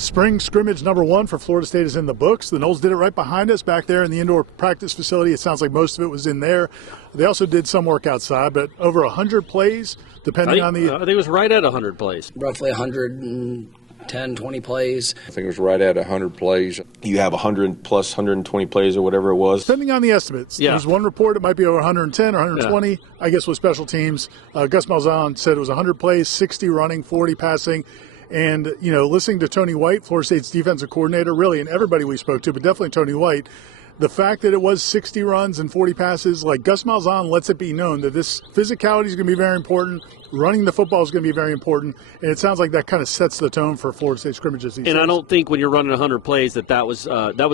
Spring scrimmage number 1 for Florida State is in the books. The Noles did it right behind us back there in the indoor practice facility. It sounds like most of it was in there. They also did some work outside, but over 100 plays, depending on the... I think it was right at 100 plays. Roughly 110, 20 plays. I think it was right at 100 plays. You have 100 plus 120 plays or whatever it was. Depending on the estimates. Yeah. There's one report it might be over 110 or 120, I guess, with special teams. Gus Malzahn said it was 100 plays, 60 running, 40 passing. And, you know, listening to Tony White, Florida State's defensive coordinator, really, and everybody we spoke to, but definitely Tony White, the fact that it was 60 runs and 40 passes, like Gus Malzahn lets it be known that this physicality is going to be very important. Running the football is going to be very important. And it sounds like that kind of sets the tone for Florida State scrimmages these days. I don't think when you're running 100 plays that was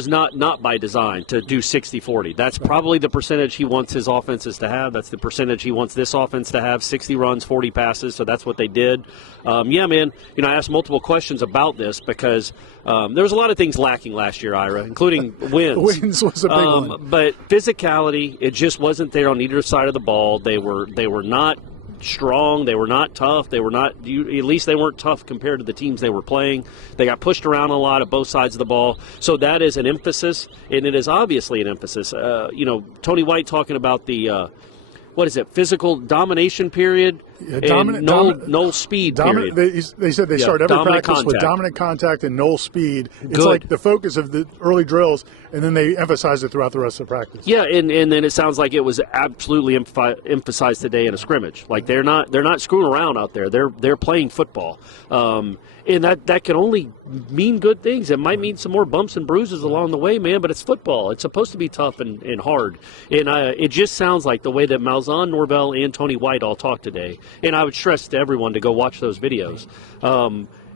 not by design to do 60-40. That's probably the percentage he wants his offenses to have. That's the percentage he wants this offense to have, 60 runs, 40 passes. So that's what they did. Yeah, man, you know, I asked multiple questions about this because there was a lot of things lacking last year, Ira, including wins. Wins was a big one. But physicality, it just wasn't there on either side of the ball. They were not strong. They were not tough. They were not, at least they weren't tough compared to the teams they were playing. They got pushed around a lot at both sides of the ball. So that is an emphasis, and it is obviously an emphasis. You know, Tony White talking about the, physical domination period and null speed period. They said they start every practice with dominant contact and null speed. It's like the focus of the early drills, and then they emphasize it throughout the rest of the practice. Yeah, and then it sounds like it was absolutely emphasized today in a scrimmage. Like they're not screwing around out there. They're playing football. And that can only mean good things. It might mean some more bumps and bruises along the way, man, but it's football. It's supposed to be tough and hard. And it just sounds like the way that Malzahn, Norvell, and Tony White all talked today, and I would stress to everyone to go watch those videos,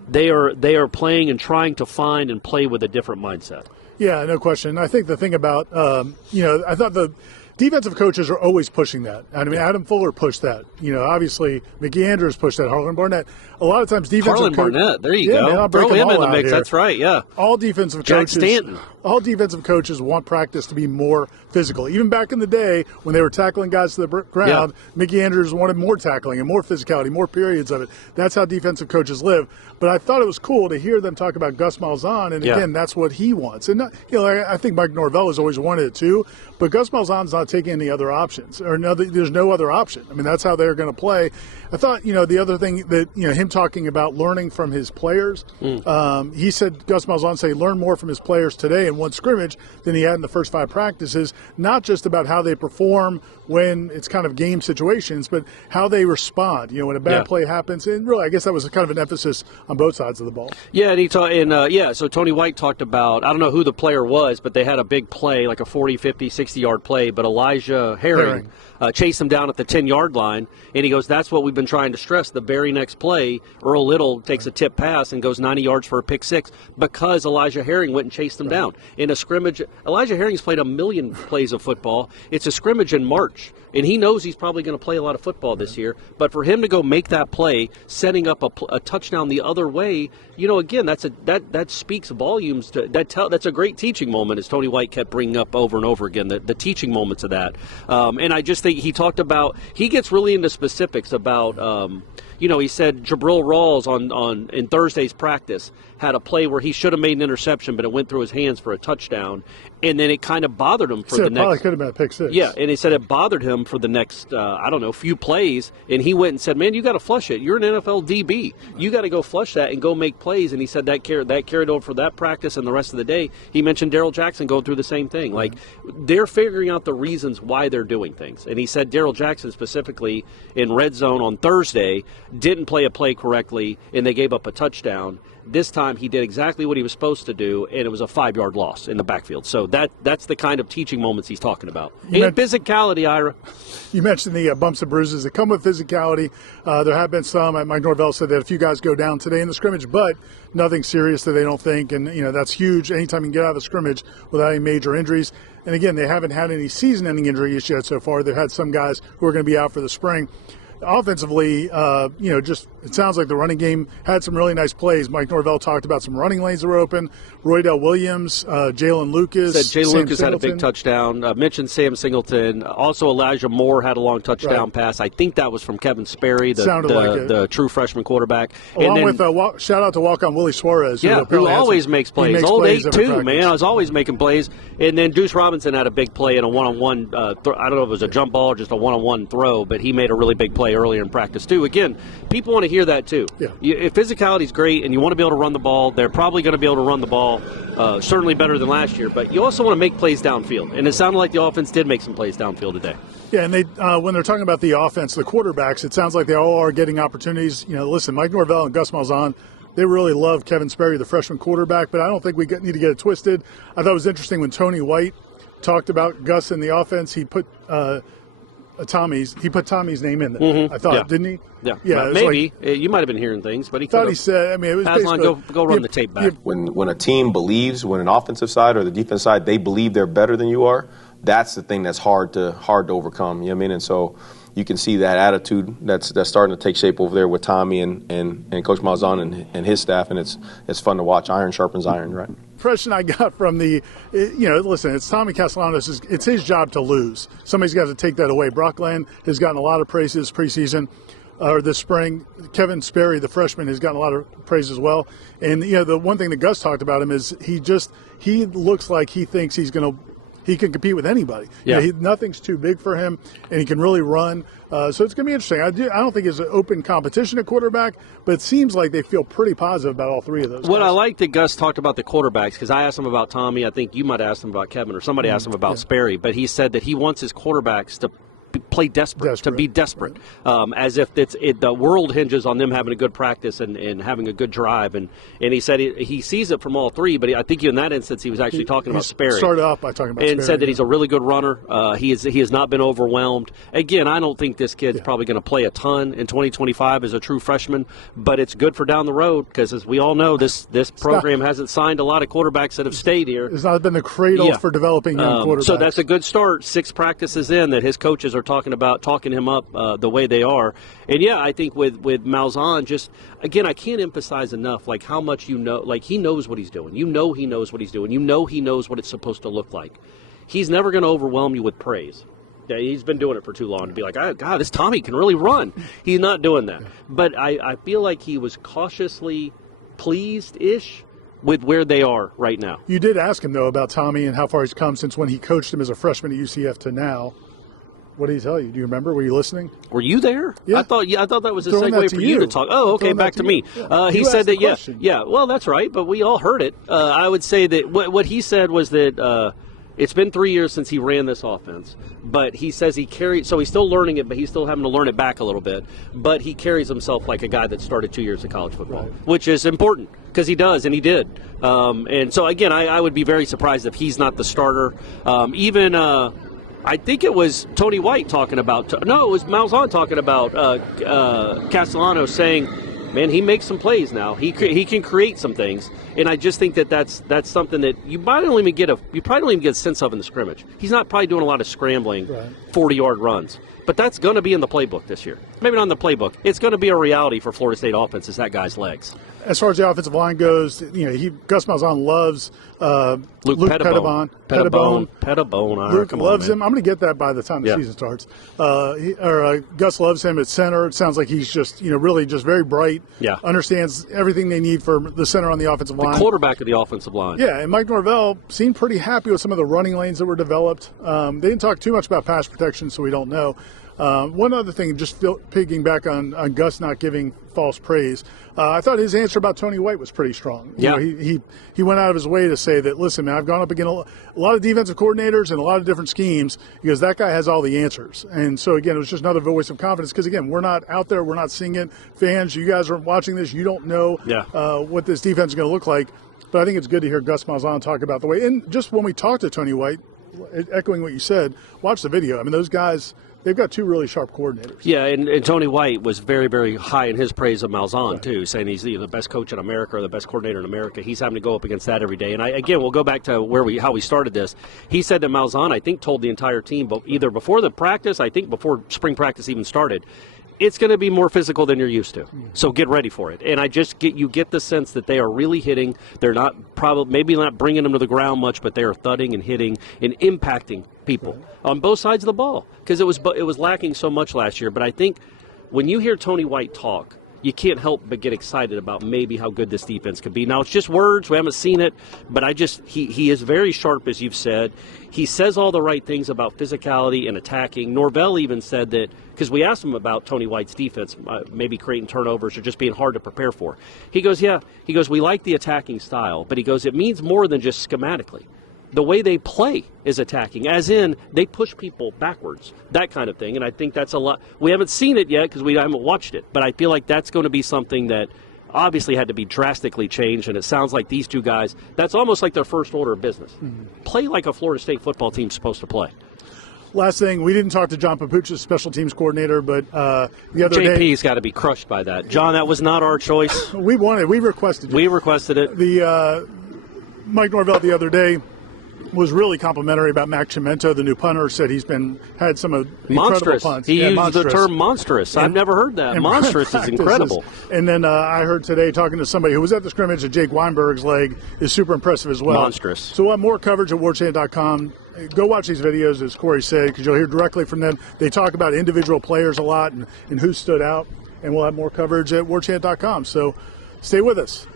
they are playing and trying to find and play with a different mindset. Yeah, no question. I think the thing about, I thought the defensive coaches are always pushing that. I mean, Adam Fuller pushed that. You know, obviously, Mickey Andrews pushed that. Harlan Barnett. A lot of times defensive Barnett, there you go. Man, throw him in the mix. Here. That's right, yeah. All defensive Jack coaches. Stanton. All defensive coaches want practice to be more physical. Even back in the day when they were tackling guys to the ground, Mickey Andrews wanted more tackling and more physicality, more periods of it. That's how defensive coaches live. But I thought it was cool to hear them talk about Gus Malzahn, and again, that's what he wants. And I think Mike Norvell has always wanted it too, but Gus Malzahn's not taking any other options, there's no other option. I mean, that's how they're going to play. I thought, the other thing that, him talking about learning from his players, he said, Gus Malzahn said, learn more from his players today in one scrimmage than he had in the first 5 practices, not just about how they perform when it's kind of game situations, but how they respond, when a bad play happens. And really, I guess that was kind of an emphasis on both sides of the ball. Yeah, and so Tony White talked about, I don't know who the player was, but they had a big play, like a 40, 50, 60-yard play, but Elijah Herring chased him down at the 10-yard line, and he goes, that's what we've been trying to stress. The very next play, Earl Little takes a tip pass and goes 90 yards for a pick 6 because Elijah Herring went and chased him down. In a scrimmage, Elijah Herring's played 1 million plays of football. It's a scrimmage in March, and he knows he's probably going to play a lot of football this year, but for him to go make that play, setting up a touchdown the other way, again, that speaks volumes. That's a great teaching moment, as Tony White kept bringing up over and over again, the teaching moments of that. And I just think he talked about, he gets really into specifics about, he said Jabril Rawls in Thursday's practice had a play where he should have made an interception, but it went through his hands for a touchdown, and then it kind of bothered him for the next. Probably could have been a pick 6. Yeah, and he said it bothered him for the next, few plays, and he went and said, "Man, you got to flush it. You're an NFL DB. You got to go flush that and go make plays." And he said that carried over for that practice and the rest of the day. He mentioned Darrell Jackson going through the same thing. Like, they're figuring out the reasons why they're doing things. And he said Darrell Jackson specifically in red zone on Thursday didn't play a play correctly, and they gave up a touchdown. This time he did exactly what he was supposed to do, and it was a 5-yard loss in the backfield. So that's the kind of teaching moments he's talking about. And physicality, Ira. You mentioned the bumps and bruises that come with physicality. There have been some. Mike Norvell said that a few guys go down today in the scrimmage, but nothing serious that they don't think. And, that's huge. Anytime you can get out of the scrimmage without any major injuries. And, again, they haven't had any season-ending injuries yet so far. They've had some guys who are going to be out for the spring. offensively, just it sounds like the running game had some really nice plays. Mike Norvell talked about some running lanes that were open. Roydell Williams, Jalen Lucas. Said Jalen Lucas had a big touchdown. Mentioned Sam Singleton. Also, Elijah Moore had a long touchdown pass. I think that was from Kevin Sperry, the true freshman quarterback. Along with shout out to walk-on Willie Suarez. Who always makes plays. Old 8-2, man. I was always making plays. And then Deuce Robinson had a big play in a one-on-one. I don't know if it was a jump ball or just a one-on-one throw, but he made a really big play earlier in practice too. Again, people want to hear that too. Yeah. If physicality is great and you want to be able to run the ball, they're probably going to be able to run the ball. Certainly better than last year, but you also want to make plays downfield, and it sounded like the offense did make some plays downfield today. Yeah, and they when they're talking about the offense, the quarterbacks, it sounds like they all are getting opportunities. Listen, Mike Norvell and Gus Malzahn, they really love Kevin Sperry, the freshman quarterback, but I don't think we need to get it twisted. I thought it was interesting when Tony White talked about Gus in the offense. He put Tommy's name in there. Mm-hmm. I thought, didn't he? Yeah, maybe you might have been hearing things, but he thought he said. I mean, it was basically go run the tape back. When a team believes, when an offensive side or the defense side, they believe they're better than you are. That's the thing that's hard to overcome. You know what I mean? And so you can see that attitude that's starting to take shape over there with Tommy and Coach Malzahn and his staff, and it's fun to watch. Iron sharpens iron, right? Impression I got from listen, it's Tommy Castellanos. It's his job to lose. Somebody's got to take that away. Brock Glenn has gotten a lot of praise this preseason or this spring. Kevin Sperry, the freshman, has gotten a lot of praise as well. And the one thing that Gus talked about him is he looks like he thinks he can compete with anybody. Yeah. Nothing's too big for him, and he can really run. So it's going to be interesting. I don't think it's an open competition at quarterback, but it seems like they feel pretty positive about all three of those What guys. I like that Gus talked about the quarterbacks, because I asked him about Tommy. I think you might have asked him about Kevin, or somebody asked him about Sperry, but he said that he wants his quarterbacks to play desperate, to be desperate, as if the world hinges on them having a good practice and having a good drive. And he said he sees it from all three, but I think in that instance he was actually talking about Sperry. Started off by talking about Sperry. And said that he's a really good runner. He has not been overwhelmed. Again, I don't think this kid's probably going to play a ton in 2025 as a true freshman, but it's good for down the road because, as we all know, this program hasn't signed a lot of quarterbacks that have stayed here. It's not been the cradle for developing young quarterbacks. So that's a good start. 6 practices in that his coaches are talking him up the way they are. And I think with Malzahn, just again, I can't emphasize enough like how much he knows what he's doing. He knows what he's doing. He knows what it's supposed to look like. He's never going to overwhelm you with praise. He's been doing it for too long to be like, God, this Tommy can really run. He's not doing that. But I feel like he was cautiously pleased-ish with where they are right now. You did ask him, though, about Tommy and how far he's come since when he coached him as a freshman at UCF to now. What did he tell you? Do you remember? Were you listening? Were you there? Yeah. I thought that was a segue for you to talk. Oh, okay, back to me. Yeah. He said that, yeah. Well, that's right, but we all heard it. I would say that what he said was that it's been 3 years since he ran this offense, but he says so he's still learning it, but he's still having to learn it back a little bit. But he carries himself like a guy that started 2 years of college football, which is important because he does, and he did. And so, again, I would be very surprised if he's not the starter. I think it was Tony White talking about – no, it was Malzahn talking about Castellanos saying, man, he makes some plays now. He can create some things. And I just think that's something that you probably don't even get a sense of in the scrimmage. He's not probably doing a lot of scrambling 40-yard runs. But that's going to be in the playbook this year. Maybe not in the playbook. It's going to be a reality for Florida State offense is that guy's legs. As far as the offensive line goes, Gus Malzahn loves Luke Pettibone. Luke loves him. I'm going to get that by the time the season starts. Gus loves him at center. It sounds like he's just really just very bright. Yeah. Understands everything they need for the center on the offensive line. The quarterback of the offensive line. Yeah, and Mike Norvell seemed pretty happy with some of the running lanes that were developed. They didn't talk too much about pass protection, so we don't know. One other thing, just pigging back on Gus not giving false praise, I thought his answer about Tony White was pretty strong. He went out of his way to say that, listen, man, I've gone up against a lot of defensive coordinators and a lot of different schemes because that guy has all the answers. And so, again, it was just another voice of confidence because, again, we're not out there. We're not seeing it. Fans, you guys are watching this. You don't know what this defense is going to look like. But I think it's good to hear Gus Malzahn talk about the way. And just when we talked to Tony White, echoing what you said, watch the video. I mean, those guys – they've got two really sharp coordinators. Yeah, and Tony White was very, very high in his praise of Malzahn, too, saying he's the best coach in America or the best coordinator in America. He's having to go up against that every day. And, we'll go back to how we started this. He said that Malzahn, I think, told the entire team, but either before the practice, I think before spring practice even started, it's going to be more physical than you're used to. So get ready for it. And you get the sense that they are really hitting. They're not maybe not bringing them to the ground much, but they are thudding and hitting and impacting people on both sides of the ball, because it was lacking so much last year. But I think when you hear Tony White talk, you can't help but get excited about maybe how good this defense could be. Now, it's just words. We haven't seen it. But he is very sharp, as you've said. He says all the right things about physicality and attacking. Norvell even said that, because we asked him about Tony White's defense, maybe creating turnovers or just being hard to prepare for. He goes, we like the attacking style. But he goes, it means more than just schematically. The way they play is attacking, as in they push people backwards, that kind of thing. And I think that's a lot. We haven't seen it yet because we haven't watched it, but I feel like that's going to be something that obviously had to be drastically changed. And it sounds like these two guys, that's almost like their first order of business. Play like a Florida State football team's supposed to play. Last thing, we didn't talk to John Papuchis, special teams coordinator, but the other day, JP's got to be crushed by that. John, that was not our choice. We requested it. We requested it. The Mike Norvell the other day was really complimentary about Mac Chimento, the new punter. Said he's had some of the incredible punts. He used the term monstrous. I've never heard that. Monstrous is incredible. And then I heard today, talking to somebody who was at the scrimmage, that Jake Weinberg's leg is super impressive as well. Monstrous. So we'll have more coverage at warchant.com. Go watch these videos, as Corey said, because you'll hear directly from them. They talk about individual players a lot and who stood out. And we'll have more coverage at warchant.com. So stay with us.